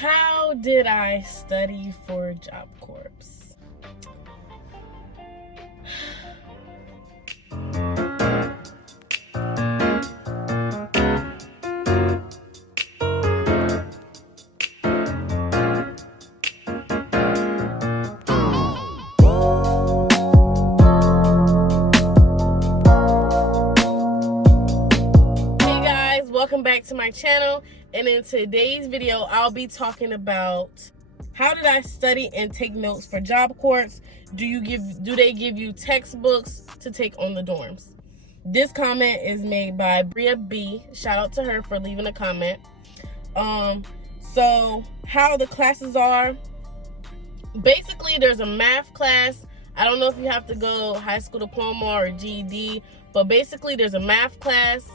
How did I study for Job Corps? Welcome back to my channel, and in today's video I'll be talking about how did I study and take notes for Job Corps. Do they give you textbooks to take on the dorms? This comment is made by Bria B. Shout out to her for leaving a comment. So how the classes are, basically there's a math class. I don't know if you have to go high school diploma or GED, but basically there's a math class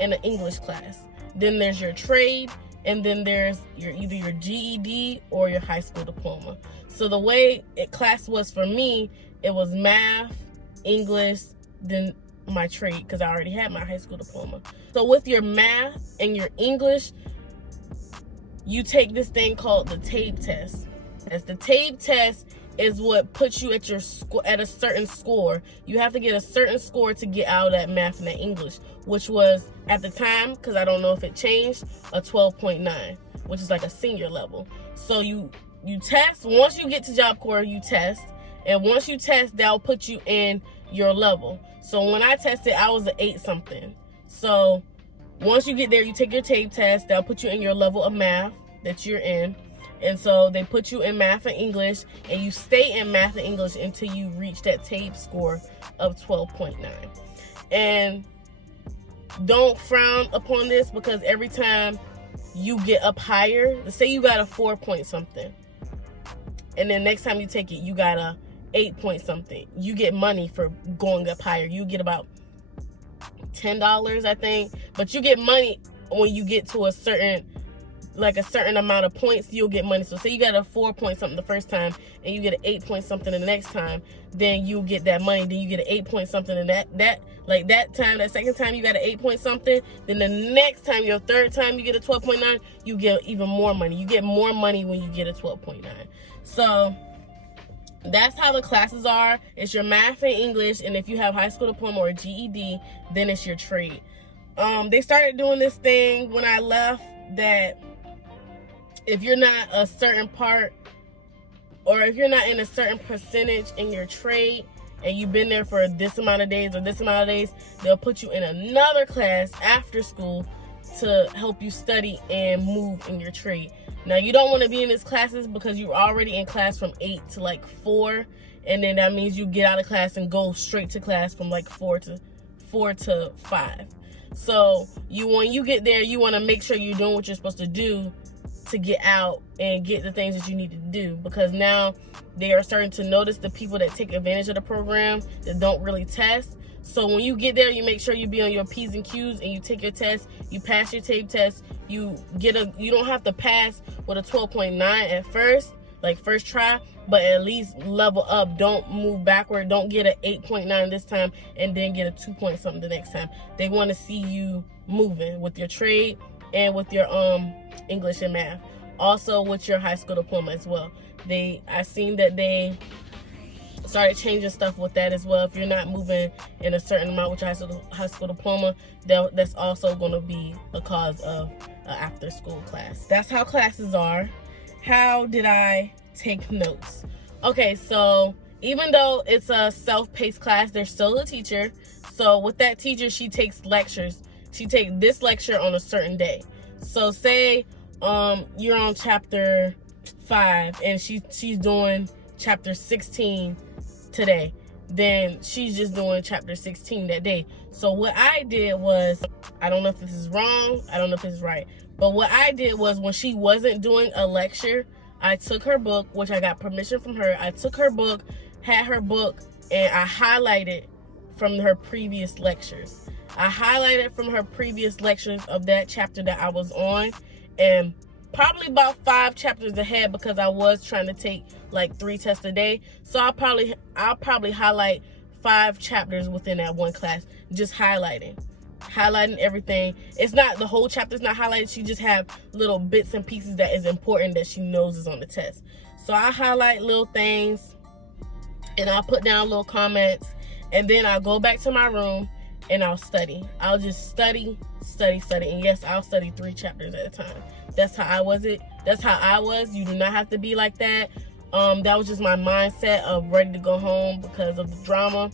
and an English class. Then there's your trade, and then there's either your GED or your high school diploma. So the way class was for me, it was math, English, then my trade, because I already had my high school diploma. So with your math and your English, you take this thing called the TABE test. As the TABE test is what puts you at a certain score. You have to get a certain score to get out of that math and that English, which was at the time, because I don't know if it changed, a 12.9, which is like a senior level. So you test. Once you get to Job Corps, you test, and once you test, that'll put you in your level. So when I tested, I was an 8 something. So once you get there, you take your TABE test. That'll put you in your level of math that you're in. And so they put you in math and English, and you stay in math and English until you reach that TABE score of 12.9. And don't frown upon this, because every time you get up higher, say you got a 4 point something, and then next time you take it, you got a 8 point something, you get money for going up higher. You get about $10, I think, but you get money when you get to a certain amount of points. You'll get money. So say you got a 4 point something the first time, and you get an 8 point something the next time, then you get that money. Then you get an 8 point something, and that second time you got an 8 point something, then the next time, your third time, you get a 12.9, you get even more money. You get more money when you get a 12.9. So that's how the classes are. It's your math and English, and if you have high school diploma or GED, then it's your trade. They started doing this thing when I left, that if you're not a certain part, or if you're not in a certain percentage in your trade, and you've been there for this amount of days or this amount of days, they'll put you in another class after school to help you study and move in your trade. Now, you don't want to be in these classes because you're already in class from 8 to like 4, and then that means you get out of class and go straight to class from like 4 to 5. So when you get there, you want to make sure you're doing what you're supposed to do to get out and get the things that you need to do, because now they are starting to notice the people that take advantage of the program that don't really test. So when you get there, you make sure you be on your P's and Q's, and you take your test, you pass your TABE test, you don't have to pass with a 12.9 at first, like first try, but at least level up. Don't move backward. Don't get an 8.9 this time and then get a 2 point something the next time. They want to see you moving with your trade and with your English and math. Also with your high school diploma as well. I seen that they started changing stuff with that as well. If you're not moving in a certain amount with your high school diploma, that's also going to be a cause of an after school class. That's how classes are. How did I take notes? Okay, so even though it's a self-paced class, there's still a teacher. So with that teacher, she takes lectures. She takes this lecture on a certain day. So say you're on chapter 5 and she's doing chapter 16 today, then she's just doing chapter 16 that day. So what I did was, I don't know if this is wrong, I don't know if this is right, but what I did was, when she wasn't doing a lecture, I took her book, which I got permission from her. I took her book, had her book, and I highlighted from her previous lectures. I highlighted from her previous lectures of that chapter that I was on, and probably about 5 chapters ahead, because I was trying to take like 3 tests a day. So I'll probably highlight 5 chapters within that one class, just highlighting. highlighting everything. It's not, the whole chapter's not highlighted. She just have little bits and pieces that is important that she knows is on the test. So I highlight little things, and I'll put down little comments, and then I'll go back to my room and I'll study. I'll just study. And yes, I'll study 3 chapters at a time. That's how I was. You do not have to be like that. That was just my mindset of ready to go home because of the drama.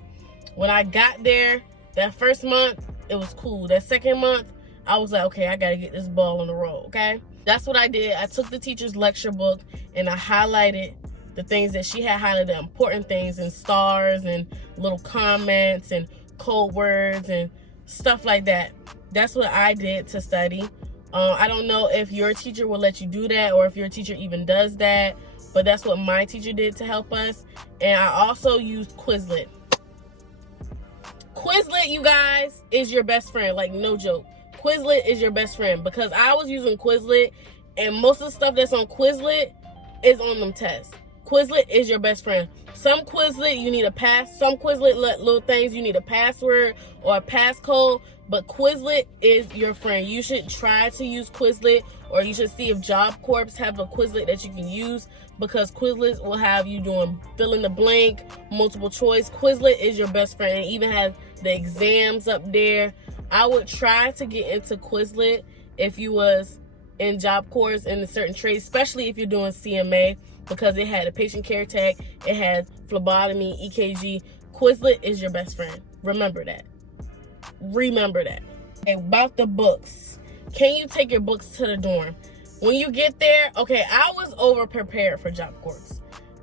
When I got there, that first month, it was cool. That second month, I was like, okay, I gotta get this ball on the road, okay? That's what I did. I took the teacher's lecture book and I highlighted the things that she had highlighted, the important things, and stars and little comments and code words and stuff like that. That's what I did to study. I don't know if your teacher will let you do that or if your teacher even does that, but that's what my teacher did to help us. And I also used Quizlet. Quizlet, you guys, is your best friend. Like, no joke. Quizlet is your best friend, because I was using Quizlet, and most of the stuff that's on Quizlet is on them tests. Quizlet is your best friend. Some Quizlet you need a pass. Some Quizlet little things you need a password or a passcode, but Quizlet is your friend. You should try to use Quizlet, or you should see if Job Corps have a Quizlet that you can use, because Quizlet will have you doing fill in the blank, multiple choice. Quizlet is your best friend. It even has the exams up there. I would try to get into Quizlet if you was in Job Corps in a certain trade, especially if you're doing CMA, because it had a patient care tech, it has phlebotomy, EKG. Quizlet is your best friend. Remember that. Okay, about the books. Can you take your books to the dorm? When you get there, okay, I was over prepared for Job Corps.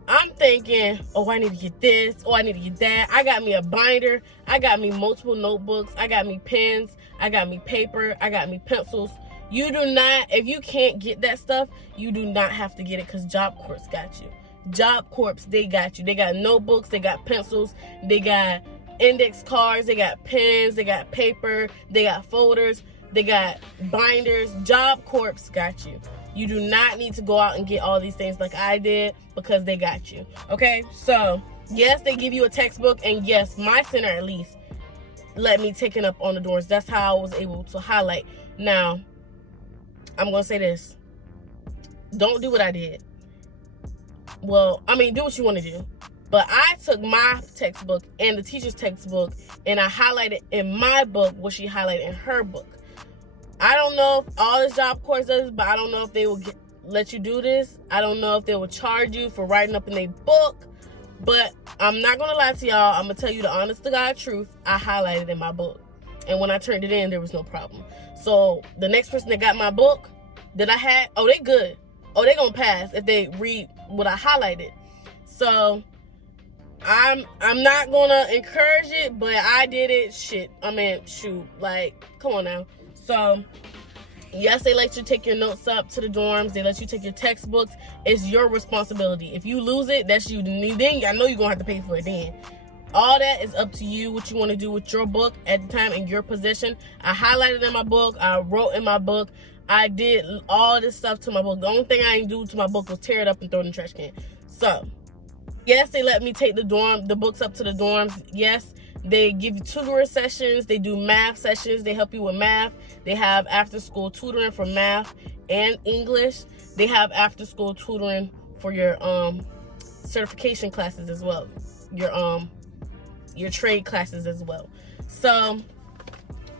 I'm thinking, oh, I need to get this. Oh, I need to get that. I got me a binder. I got me multiple notebooks. I got me pens. I got me paper. I got me pencils. You do not, if you can't get that stuff, you do not have to get it, because Job Corps got you. Job Corps, they got you. They got notebooks. They got pencils. They got index cards. They got pens. They got paper. They got folders. They got binders. Job Corps got you. You do not need to go out and get all these things like I did, because they got you. Okay, so yes, they give you a textbook, and yes, my center at least let me take it up on the doors. That's how I was able to highlight. Now, I'm gonna say this: don't do what I did. Well, I mean, do what you want to do. But I took my textbook and the teacher's textbook, and I highlighted in my book what she highlighted in her book. I don't know if all this Job Corps does, but I don't know if they will let you do this. I don't know if they will charge you for writing up in their book. But I'm not going to lie to y'all. I'm going to tell you the honest to God truth. I highlighted in my book. And when I turned it in, there was no problem. So the next person that got my book that I had, oh, they good. Oh, they going to pass if they read what I highlighted. So I'm not going to encourage it, but I did it. Shit. I mean, shoot. Like, come on now. So, yes, they let you take your notes up to the dorms. They let you take your textbooks. It's your responsibility. If you lose it, that's you. Then I know you're going to have to pay for it then. All that is up to you, what you want to do with your book at the time in your possession. I highlighted in my book. I wrote in my book. I did all this stuff to my book. The only thing I didn't do to my book was tear it up and throw it in the trash can. So, yes, they let me take the books up to the dorms. Yes, they give you tutoring sessions. They do math sessions. They help you with math. They have after-school tutoring for math and English. They have after-school tutoring for your certification classes as well. Your trade classes as well. So,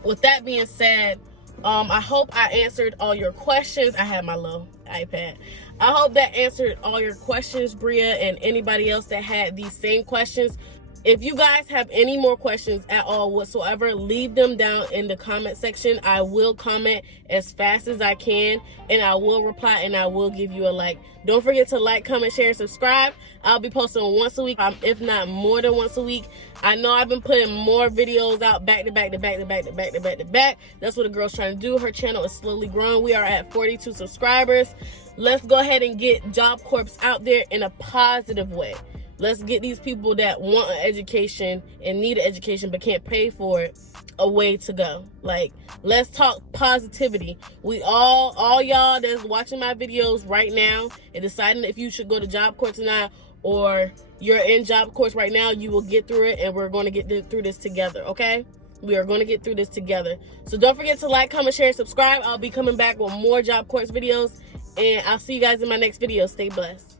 with that being said, I hope I answered all your questions. I have my little iPad. I hope that answered all your questions, Bria, and anybody else that had these same questions. If you guys have any more questions at all whatsoever, leave them down in the comment section. I will comment as fast as I can, and I will reply, and I will give you a like. Don't forget to like, comment, share, and subscribe. I'll be posting once a week, if not more than once a week. I know I've been putting more videos out back to back. That's what the girl's trying to do. Her channel is slowly growing. We are at 42 subscribers. Let's go ahead and get Job Corps out there in a positive way. Let's get these people that want an education and need an education but can't pay for it a way to go. Like, let's talk positivity. We all y'all that's watching my videos right now and deciding if you should go to Job Corps or not, or you're in Job Corps right now, you will get through it, and we're going to get through this together, okay? We are going to get through this together. So don't forget to like, comment, share, subscribe. I'll be coming back with more job course videos. And I'll see you guys in my next video. Stay blessed.